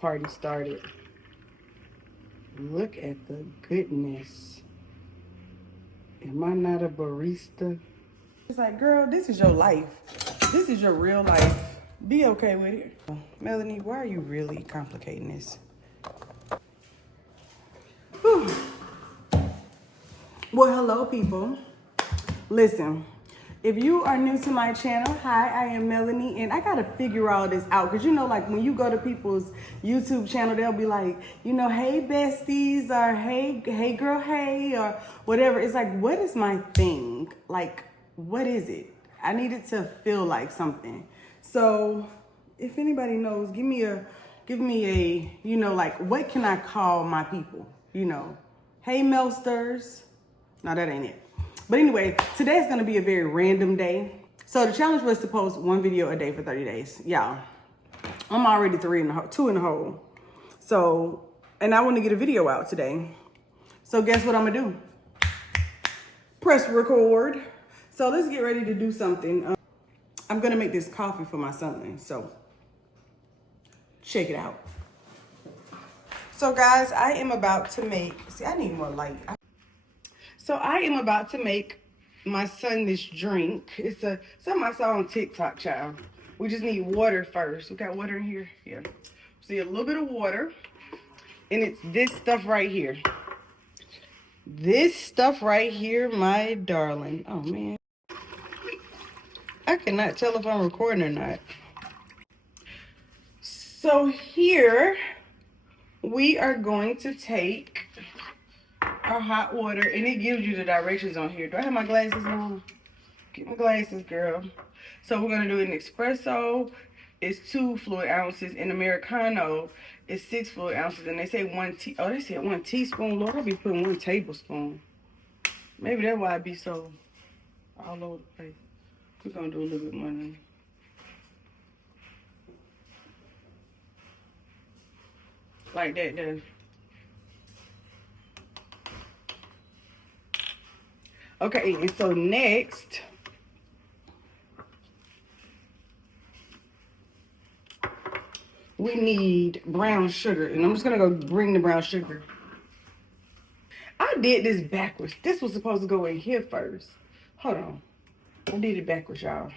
party started. Look at the goodness. Am I not a barista? It's like, girl, this is your life. This is your real life. Be okay with it. Melanie, why are you really complicating this? Whew. Well, hello, people. Listen, if you are new to my channel, hi, I am Melanie, and I gotta figure all this out, because you know, like when you go to people's YouTube channel, they'll be like, you know, hey besties, or hey girl, hey, or whatever. It's like, what is my thing? Like, what is it? I need it to feel like something. So if anybody knows, give me a, you know, like, what can I call my people? You know, hey Melsters. No, that ain't it. But anyway, today's gonna be a very random day. So the challenge was to post one video a day for 30 days. Y'all, I'm already 2 in the hole. So, and I wanna get a video out today. So guess what I'm gonna do? Press record. So let's get ready to do something. I'm gonna make this coffee for my son, so check it out. So guys, I am about to make, see, I need more light. So I am about to make my son this drink. It's something I saw on TikTok, child. We just need water first. We got water in here? Yeah. See, a little bit of water. And it's this stuff right here. This stuff right here, my darling. Oh, man. I cannot tell if I'm recording or not. So here, we are going to take our hot water, and it gives you the directions on here. Do I have my glasses on? Get my glasses, girl. So we're gonna do an espresso. It's 2 fluid ounces. An Americano is 6 fluid ounces. And they say they said 1 teaspoon. Lord, I'll be putting 1 tablespoon. Maybe that's why I be so all over the place. We're gonna do a little bit more than like that does. Okay, and so next, we need brown sugar. And I'm just gonna go bring the brown sugar. I did this backwards. This was supposed to go in here first. Hold on. I did it backwards, y'all.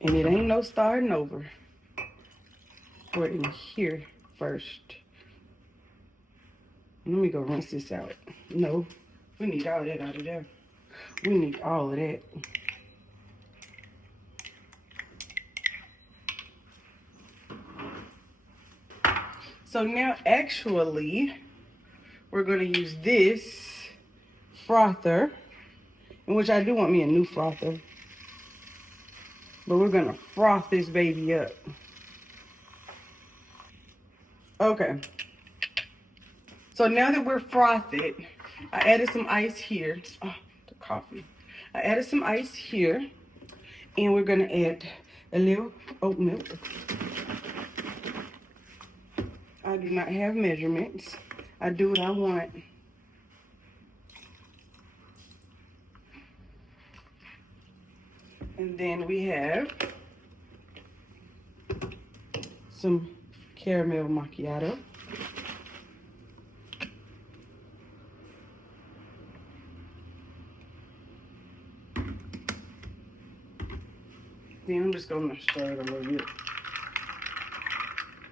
And it ain't no starting over. We're in here first. Let me go rinse this out. No, we need all that out of there. We need all of that. So now, actually, we're going to use this frother, in which I do want me a new frother. But we're going to froth this baby up. Okay. So now that we're frothed, I added some ice here. Oh, the coffee. I added some ice here. And we're going to add a little oat milk. I do not have measurements. I do what I want. And then we have some caramel macchiato. Then I'm just gonna stir it a little bit.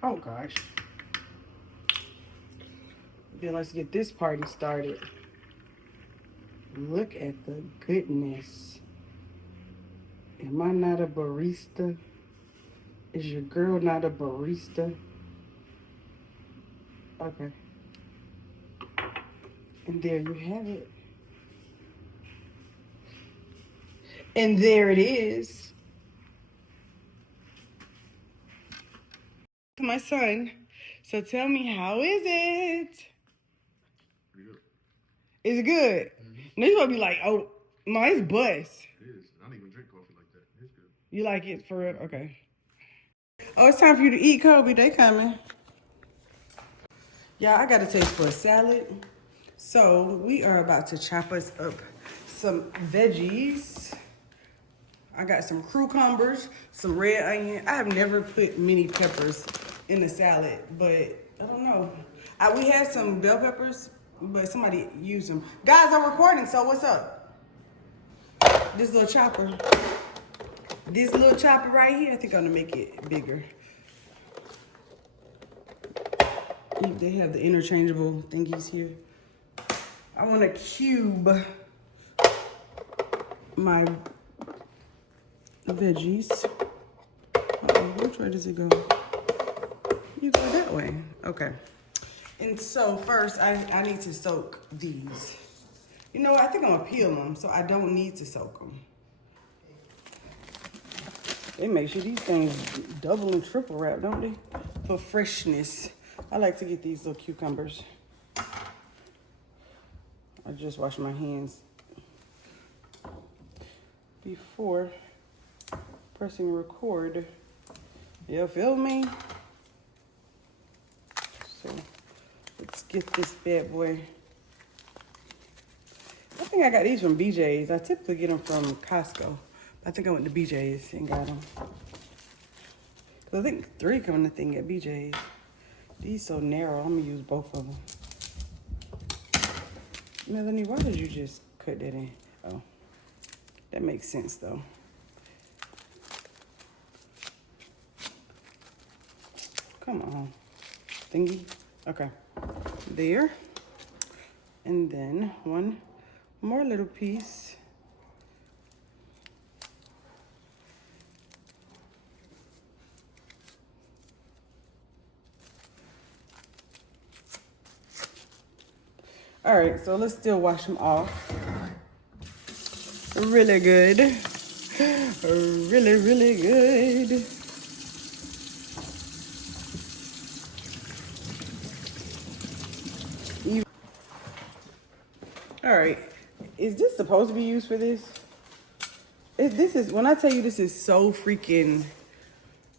Oh gosh. Then let's get this party started. Look at the goodness. Am I not a barista? Is your girl not a barista? Okay. And there you have it. And there it is. My son. So tell me, how is it? Pretty good. Is it good? Mm-hmm. Now you're gonna be like, oh, mine's bust. It is. I don't even drink coffee like that. It's good. You like it for real? Okay. Oh, it's time for you to eat, Kobe. They coming. Y'all, I got a taste for a salad. So we are about to chop us up some veggies. I got some cucumbers, some red onion. I have never put mini peppers in a salad, but I don't know. We had some bell peppers, but somebody used them. Guys, I'm recording, so what's up? This little chopper. This little chopper right here, I think I'm gonna make it bigger. They have the interchangeable thingies here. I want to cube my veggies. Which way does it go? You go that way. Okay. And so first, I need to soak these. You know what? I think I'm gonna peel them, so I don't need to soak them. They make sure these things double and triple wrap, don't they? For freshness. I like to get these little cucumbers. I just wash my hands before pressing record. You feel me? So let's get this bad boy. I think I got these from BJ's. I typically get them from Costco. I think I went to BJ's and got them. I think 3 come in the thing at BJ's. These so narrow, I'm gonna use both of them. Melanie, why did you just cut that in? Oh, that makes sense though. Come on, thingy. Okay, there. And then one more little piece. All right, so let's still wash them off. Really good. Really, really good. All right, is this supposed to be used for this? This is, when I tell you this is so freaking,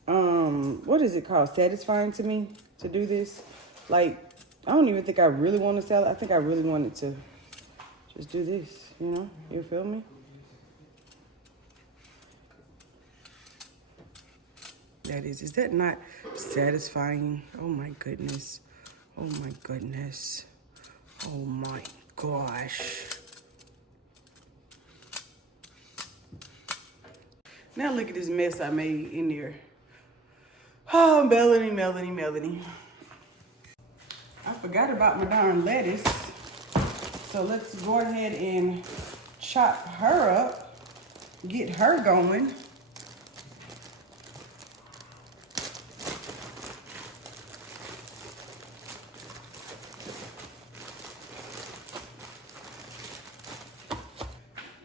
what is it called? Satisfying to me to do this. Like, I don't even think I really want a salad. I think I really wanted to just do this, you know? You feel me? Is that not satisfying? Oh my goodness. Oh my goodness. Oh my gosh. Now look at this mess I made in there. Oh, Melanie. I forgot about my darn lettuce. So let's go ahead and chop her up, get her going.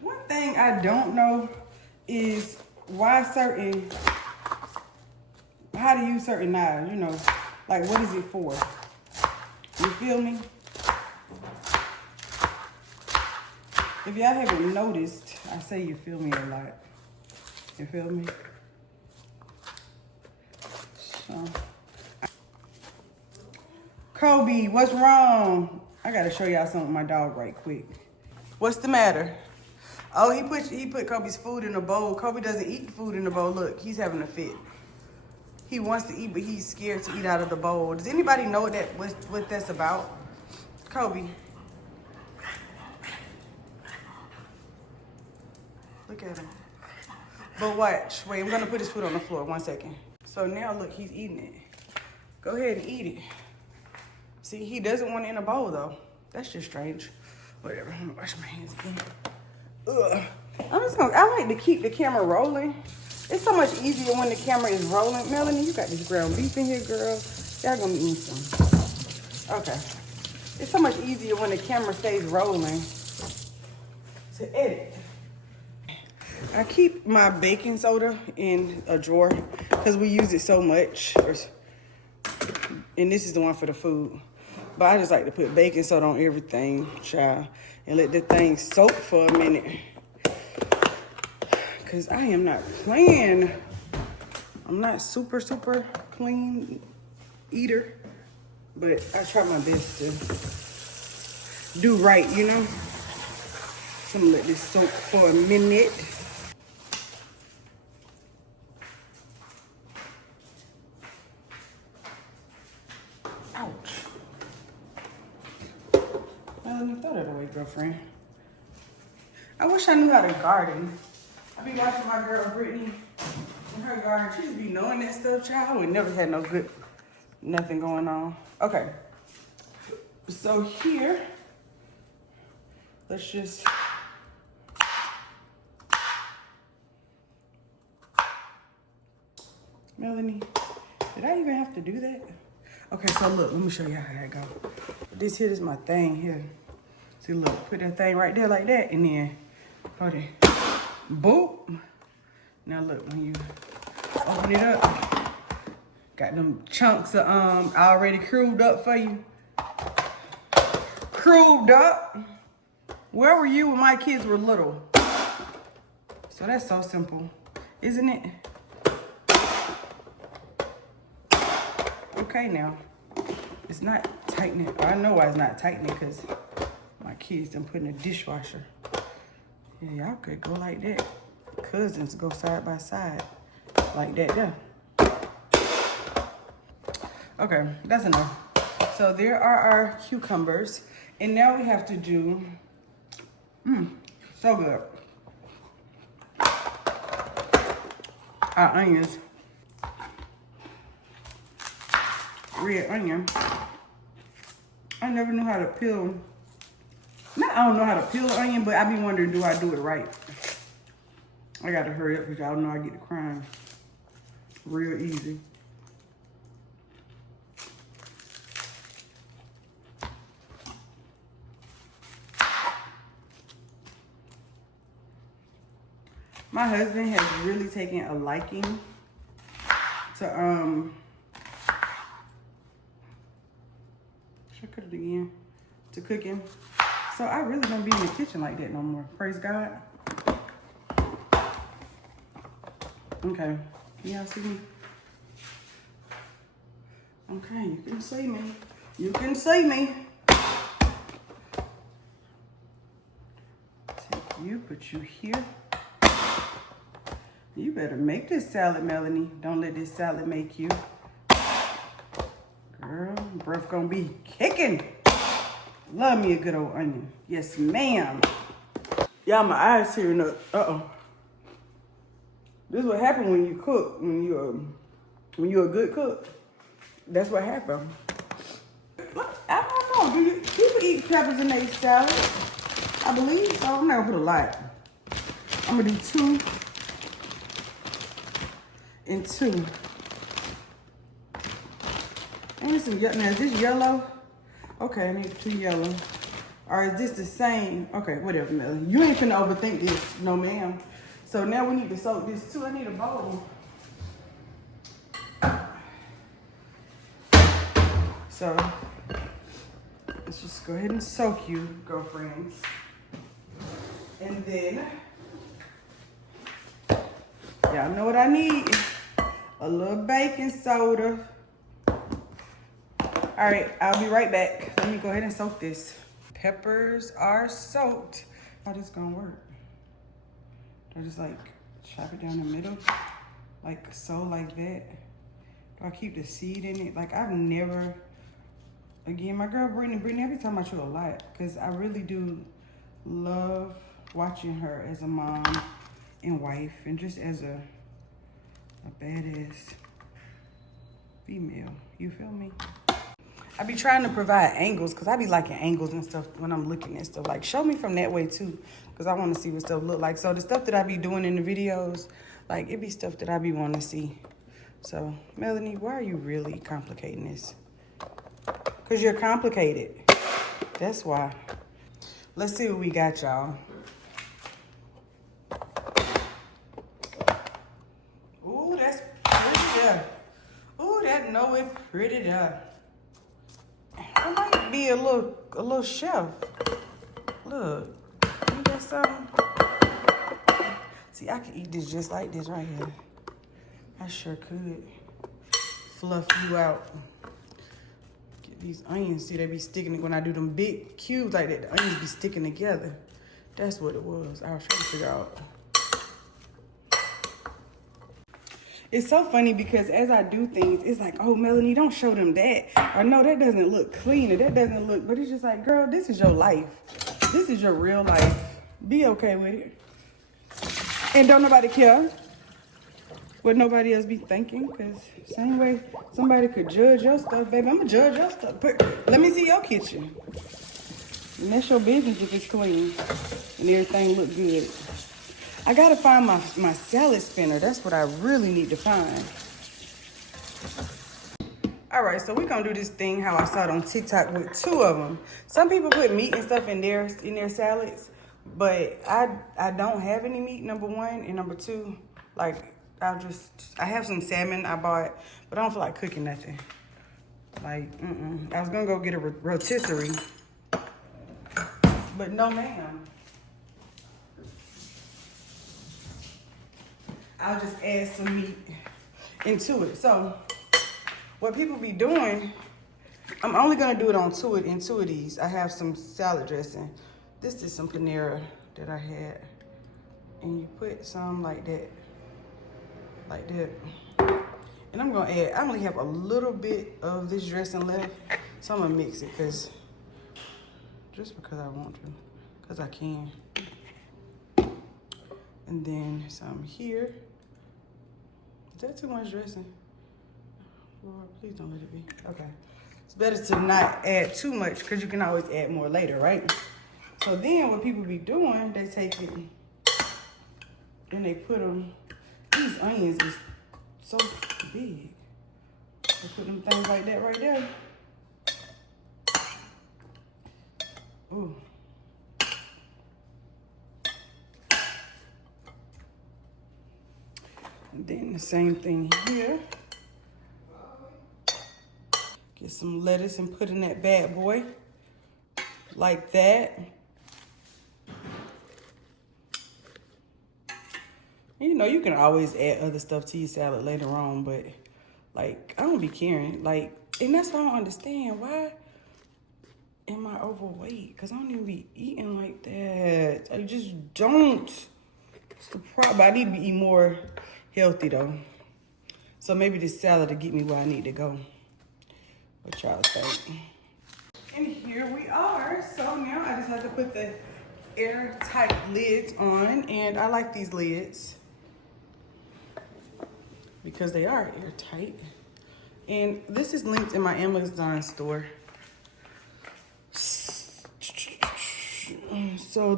One thing I don't know is how to use certain knives, you know, like what is it for? You feel me? If y'all haven't noticed, I say you feel me a lot. You feel me? So, Kobe, what's wrong? I gotta show y'all something with my dog right quick. What's the matter? Oh, he put Kobe's food in a bowl. Kobe doesn't eat food in the bowl. Look, he's having a fit. He wants to eat, but he's scared to eat out of the bowl. Does anybody know what that's about? Kobe. Look at him. But watch. Wait, I'm gonna put his food on the floor. 1 second. So now look, he's eating it. Go ahead and eat it. See, he doesn't want it in a bowl though. That's just strange. Whatever. I'm gonna wash my hands again. Ugh. I like to keep the camera rolling. It's so much easier when the camera is rolling. Melanie, you got this ground beef in here, girl. Y'all gonna eat some. Okay. It's so much easier when the camera stays rolling to edit. I keep my baking soda in a drawer because we use it so much. And this is the one for the food. But I just like to put baking soda on everything, child, and let the thing soak for a minute. Because I am not playing. I'm not super clean eater. But I try my best to do right, you know? So I'm gonna let this soak for a minute. Melanie, throw that away, girlfriend. I wish I knew how to garden. I be watching my girl Brittany in her garden. She just be knowing that stuff, child. We never had no good, nothing going on. Okay. So here, let's just. Melanie, did I even have to do that? Okay, so look, let me show you how that go. This here is my thing here. See, look, put that thing right there like that, and then, hold it, boop. Now look, when you open it up, got them chunks of already crewed up for you. Crewed up. Where were you when my kids were little? So that's so simple, isn't it? Okay now, it's not tightening. I know why it's not tightening, because my kids done put in a dishwasher. Yeah, y'all could go like that. Cousins go side by side like that there. Okay, that's enough. So there are our cucumbers, and now we have to do, so good, our onions. Red onion. I never knew how to peel. I don't know how to peel an onion, but I be wondering, do I do it right? I gotta hurry up because y'all know I get to crying real easy. My husband has really taken a liking to should I cut it again? To cooking. So I really don't be in the kitchen like that no more. Praise God. Okay. Can y'all see me? Okay, you can see me. You can see me. Take you, put you here. You better make this salad, Melanie. Don't let this salad make you. Girl, breath gonna be kicking. Love me a good old onion. Yes, ma'am. Y'all, my eyes tearing up. Uh-oh. This is what happened when you cook, when you're a good cook. That's what happened. I don't know. Do people eat peppers in their salad? I believe so. I'm not gonna put a lot. I'm gonna do 2 and 2. I need some, now is this yellow? Okay, I need 2 yellow. Or is this the same? Okay, whatever, Melanie. You ain't finna overthink this, no ma'am. So now we need to soak this too. I need a bowl. So let's just go ahead and soak you, girlfriends. And then, y'all know what I need. A little baking soda. All right, I'll be right back. Let me go ahead and soak this. Peppers are soaked. How this gonna work? Do I just like chop it down the middle? Like so, like that? Do I keep the seed in it? Like I've never, again, my girl Brittany, every time I chew a lot, because I really do love watching her as a mom and wife and just as a badass female. You feel me? I be trying to provide angles because I be liking angles and stuff when I'm looking at stuff. Like, show me from that way too, because I want to see what stuff look like. So the stuff that I be doing in the videos, like, it be stuff that I be wanting to see. So, Melanie, why are you really complicating this? Because you're complicated. That's why. Let's see what we got, y'all. Ooh, that's pretty there. Ooh, that know it pretty there. I might be a little chef. Look, you got something? See, I could eat this just like this right here. I sure could. Fluff you out. Get these onions. See, they be sticking when I do them big cubes like that. The onions be sticking together. That's what it was. I was trying to figure out. It's so funny because as I do things, it's like, oh, Melanie, don't show them that. Or no, that doesn't look clean. Or that doesn't look, but it's just like, girl, this is your life. This is your real life. Be okay with it. And don't nobody care what nobody else be thinking. Because same way somebody could judge your stuff, baby, I'm going to judge your stuff. Let me see your kitchen. And that's your business if it's clean and everything look good. I gotta find my salad spinner. That's what I really need to find. All right, so we're gonna do this thing how I saw it on TikTok with 2 of them. Some people put meat and stuff in their salads, but I don't have any meat, number 1, and number 2, like I have some salmon I bought, but I don't feel like cooking nothing. Like, I was gonna go get a rotisserie, but no ma'am. I'll just add some meat into it. So what people be doing, I'm only gonna do it on in two of these. I have some salad dressing. This is some Panera that I had. And you put some like that. And I'm gonna add, I only have a little bit of this dressing left. So I'm gonna mix it just because I want to, because I can. And then some here. Is that too much dressing? Lord, please don't let it be. Okay. It's better to not add too much because you can always add more later, right? So then what people be doing, they take it and they put them, these onions is so big. They put them things like that right there. Ooh. And then the same thing here. Get some lettuce and put in that bad boy. Like that. You know, you can always add other stuff to your salad later on, but like, I don't be caring. Like, and that's what I don't understand. Why am I overweight? Because I don't even be eating like that. I just don't. It's the problem. I need to be eating more healthy though. So maybe this salad will get me where I need to go. What y'all think? And here we are. So now I just have to put the airtight lids on, and I like these lids because they are airtight. And this is linked in my Amazon store. So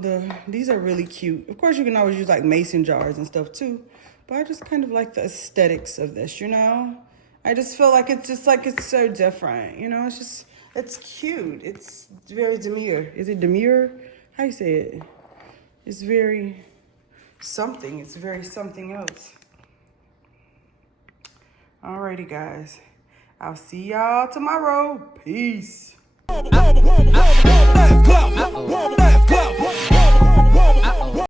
these are really cute. Of course, you can always use like mason jars and stuff too, but I just kind of like the aesthetics of this, you know? I just feel like it's so different, you know? It's cute. It's very demure. Is it demure? How you say it? It's very something. It's very something else. Alrighty, guys. I'll see y'all tomorrow. Peace.